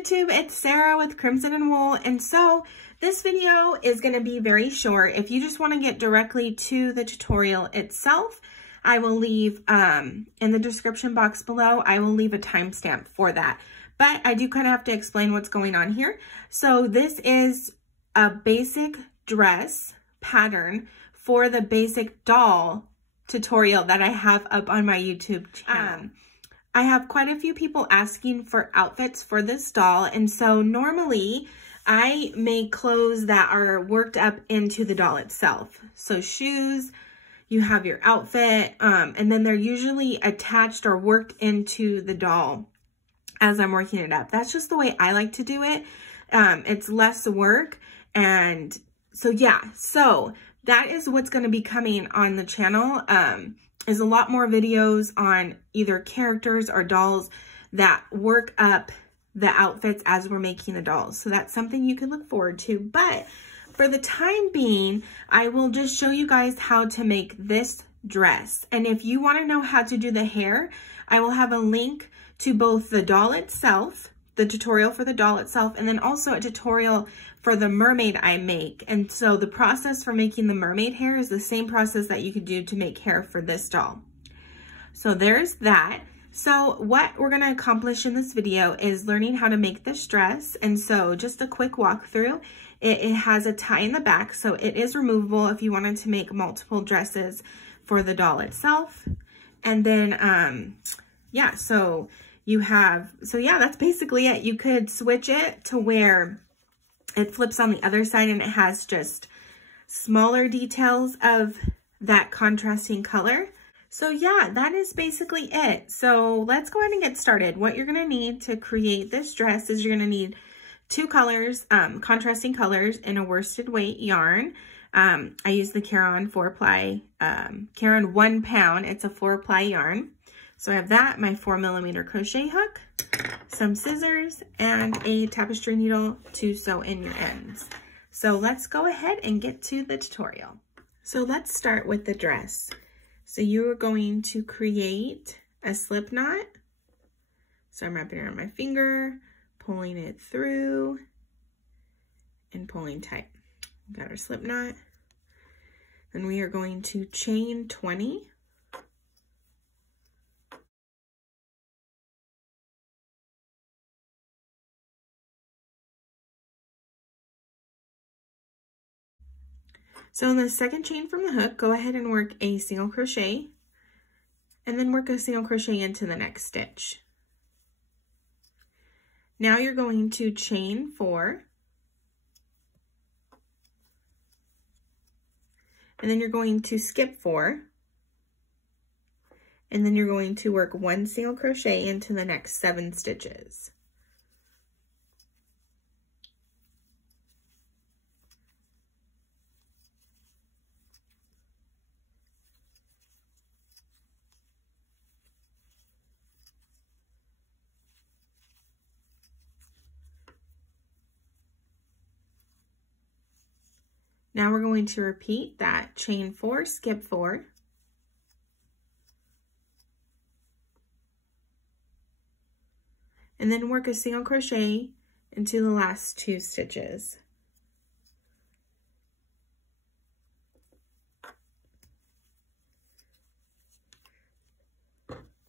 YouTube, it's Sarah with Crimson and Wool, and so this video is going to be very short. If you just want to get directly to the tutorial itself, I will leave in the description box below, I will leave a timestamp for that. But I do kind of have to explain what's going on here. So this is a basic dress pattern for the basic doll tutorial that I have up on my YouTube channel. I have quite a few people asking for outfits for this doll, and so normally I make clothes that are worked up into the doll itself. So shoes, you have your outfit, and then they're usually attached or worked into the doll as I'm working it up. That's just the way I like to do it. It's less work, and so yeah, so that is what's going to be coming on the channel. Is a lot more videos on either characters or dolls that work up the outfits as we're making the dolls. So that's something you can look forward to. But for the time being, I will just show you guys how to make this dress. And if you want to know how to do the hair, I will have a link to both the doll itself, the tutorial for the doll itself, and then also a tutorial for the mermaid I make. And so the process for making the mermaid hair is the same process that you could do to make hair for this doll. So there's that. So what we're going to accomplish in this video is learning how to make this dress. And so just a quick walkthrough. It has a tie in the back, so it is removable if you wanted to make multiple dresses for the doll itself. And then, yeah, so that's basically it. You could switch it to where it flips on the other side and it has just smaller details of that contrasting color. So yeah, that is basically it. So let's go ahead and get started. What you're gonna need to create this dress is you're gonna need two colors, contrasting colors in a worsted weight yarn. I use the Caron 4-ply, Caron 1 pound. It's a 4-ply yarn. So I have that, my 4mm crochet hook, some scissors, and a tapestry needle to sew in your ends. So let's go ahead and get to the tutorial. So let's start with the dress. So you are going to create a slip knot. So I'm wrapping it around my finger, pulling it through, and pulling tight. We've got our slip knot. Then we are going to chain 20. So in the second chain from the hook, go ahead and work a single crochet and then work a single crochet into the next stitch. Now you're going to chain 4 and then you're going to skip 4 and then you're going to work 1 single crochet into the next 7 stitches. Now we're going to repeat that chain 4, skip 4, and then work a single crochet into the last 2 stitches.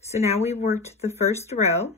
So now we've worked the first row.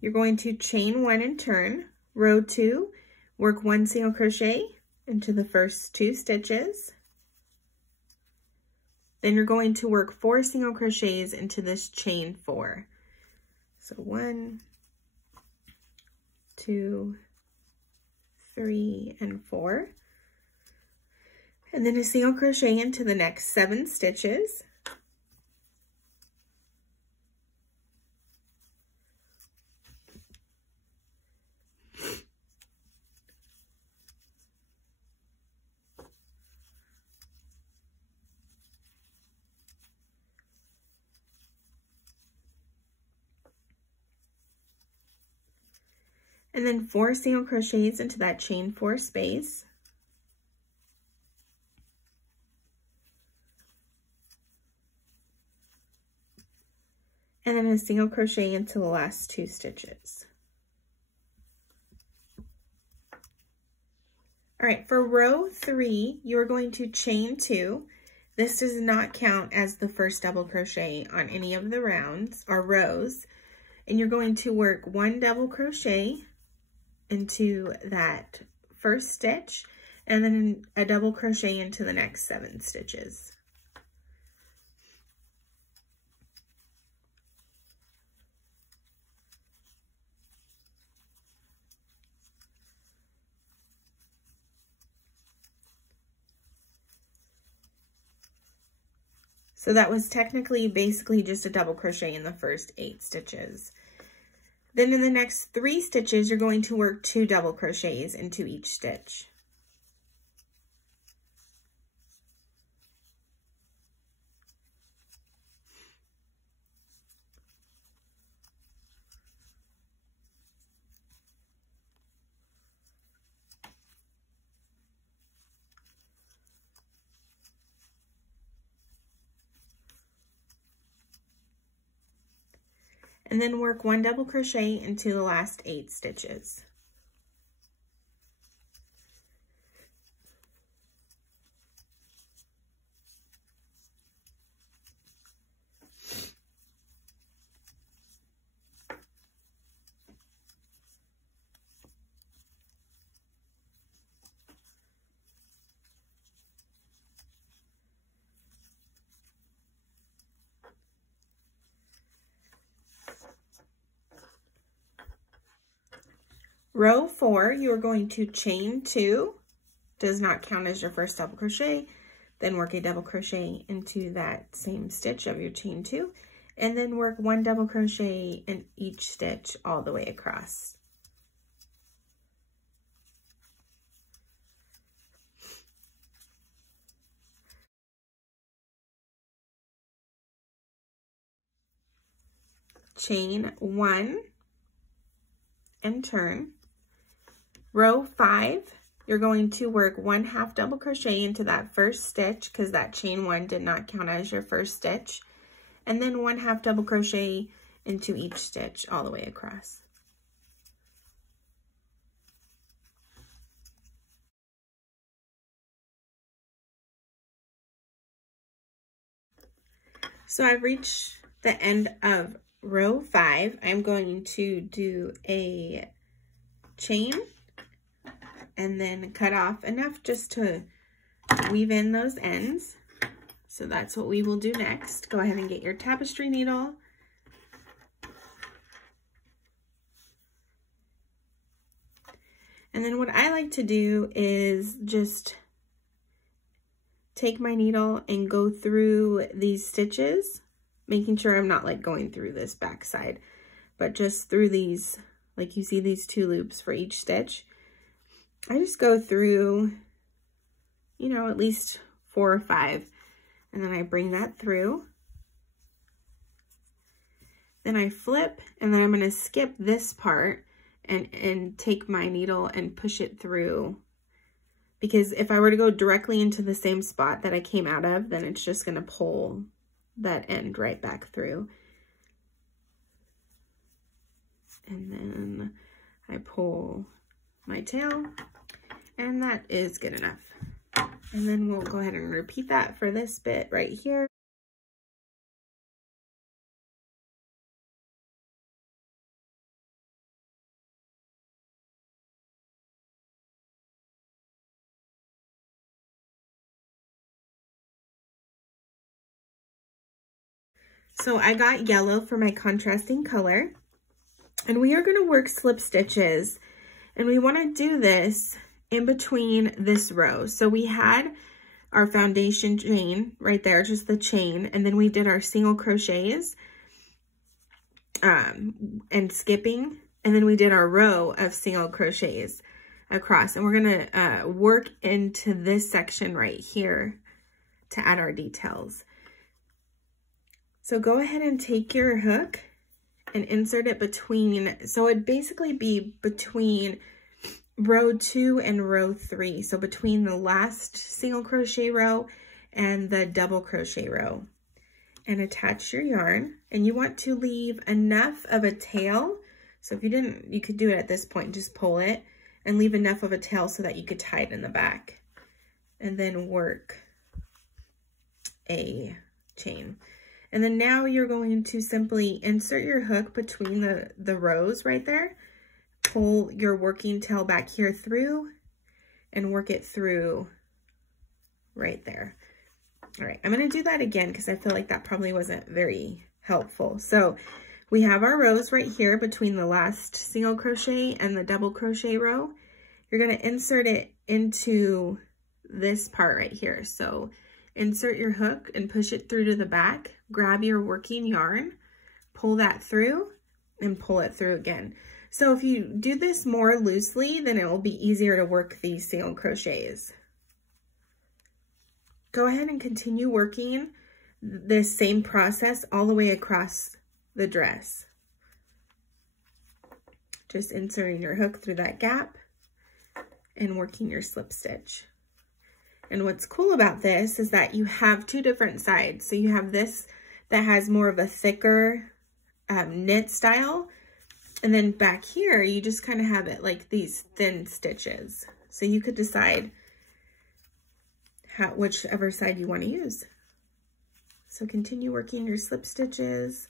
You're going to chain 1 and turn, row 2, work 1 single crochet into the first 2 stitches. Then you're going to work 4 single crochets into this chain 4. So 1, 2, 3, and 4. And then a single crochet into the next 7 stitches. And then 4 single crochets into that chain 4 space. and then a single crochet into the last 2 stitches. All right, for row 3, you're going to chain 2. This does not count as the first double crochet on any of the rounds or rows. And you're going to work 1 double crochet into that first stitch, and then a double crochet into the next 7 stitches. So that was technically basically just a double crochet in the first 8 stitches. Then in the next 3 stitches, you're going to work 2 double crochets into each stitch. And then work 1 double crochet into the last 8 stitches. Row 4, you are going to chain 2, does not count as your first double crochet, then work a double crochet into that same stitch of your chain 2, and then work 1 double crochet in each stitch all the way across. Chain 1 and turn. Row 5, you're going to work 1 half double crochet into that first stitch because that chain 1 did not count as your first stitch, and then 1 half double crochet into each stitch all the way across. So I've reached the end of row 5. I'm going to do a chain and then cut off enough just to weave in those ends. So that's what we will do next. Go ahead and get your tapestry needle. And then what I like to do is just take my needle and go through these stitches, making sure I'm not like going through this back side, but just through these, like you see these 2 loops for each stitch. I just go through, you know, at least 4 or 5, and then I bring that through. Then I flip, and then I'm going to skip this part and take my needle and push it through, because if I were to go directly into the same spot that I came out of, then it's just going to pull that end right back through. And then I pull my tail, and that is good enough. And then we'll go ahead and repeat that for this bit right here. So I got yellow for my contrasting color, and we are going to work slip stitches, and we want to do this in between this row. So we had our foundation chain right there, just the chain, and then we did our single crochets and skipping, and then we did our row of single crochets across, and we're going to work into this section right here to add our details. So go ahead and take your hook and insert it between, so it'd basically be between row 2 and row 3. So between the last single crochet row and the double crochet row. and attach your yarn. And you want to leave enough of a tail. So if you didn't, you could do it at this point, just pull it and leave enough of a tail so that you could tie it in the back. And then work a chain. And then now you're going to simply insert your hook between the rows right there. Pull your working tail back here through and work it through right there. All right, I'm going to do that again because I feel like that probably wasn't very helpful. So we have our rows right here between the last single crochet and the double crochet row. You're going to insert it into this part right here. So insert your hook and push it through to the back. Grab your working yarn, pull that through, and pull it through again. So if you do this more loosely, then it will be easier to work these single crochets. Go ahead and continue working this same process all the way across the dress. Just inserting your hook through that gap and working your slip stitch. And what's cool about this is that you have two different sides. So you have this that has more of a thicker knit style. And then back here, you just kind of have it like these thin stitches. So you could decide whichever side you want to use. So continue working your slip stitches.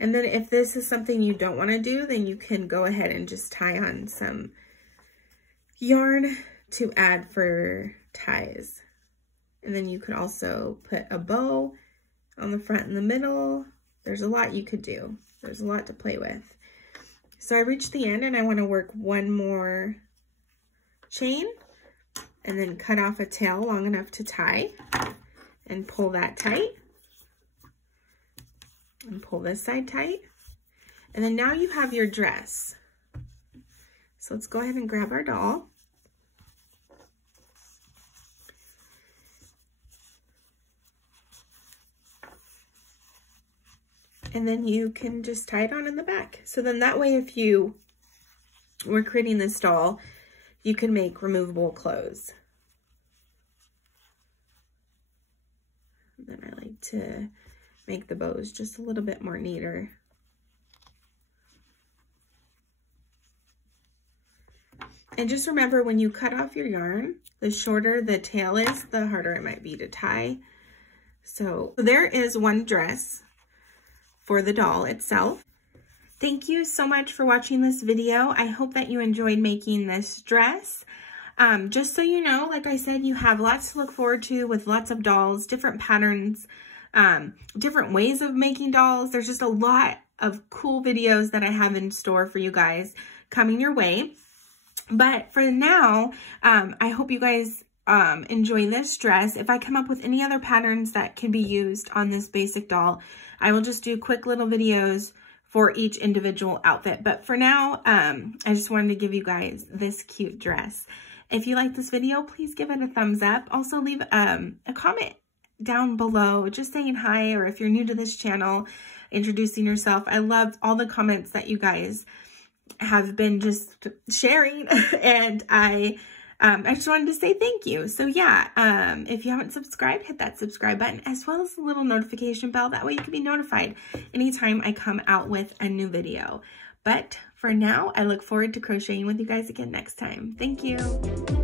And then if this is something you don't want to do, then you can go ahead and just tie on some yarn to add for ties. And then you could also put a bow on the front and the middle. There's a lot you could do. There's a lot to play with. So I reached the end and I want to work one more chain and then cut off a tail long enough to tie and pull that tight and pull this side tight. And then now you have your dress. So let's go ahead and grab our doll. And then you can just tie it on in the back. So then that way, if you were creating this doll, you can make removable clothes. And then I like to make the bows just a little bit more neater. And just remember, when you cut off your yarn, the shorter the tail is, the harder it might be to tie. So there is one dress for the doll itself. Thank you so much for watching this video. I hope that you enjoyed making this dress. Just so you know, like I said, you have lots to look forward to with lots of dolls, different patterns, different ways of making dolls. There's just a lot of cool videos that I have in store for you guys coming your way. But for now, I hope you guys enjoy this dress. If I come up with any other patterns that can be used on this basic doll, I will just do quick little videos for each individual outfit. But for now, I just wanted to give you guys this cute dress. If you like this video, please give it a thumbs up. Also leave a comment down below just saying hi, or if you're new to this channel, introducing yourself. I love all the comments that you guys have been just sharing, and I just wanted to say thank you. So yeah, if you haven't subscribed, hit that subscribe button as well as the little notification bell. That way you can be notified anytime I come out with a new video. But for now, I look forward to crocheting with you guys again next time. Thank you.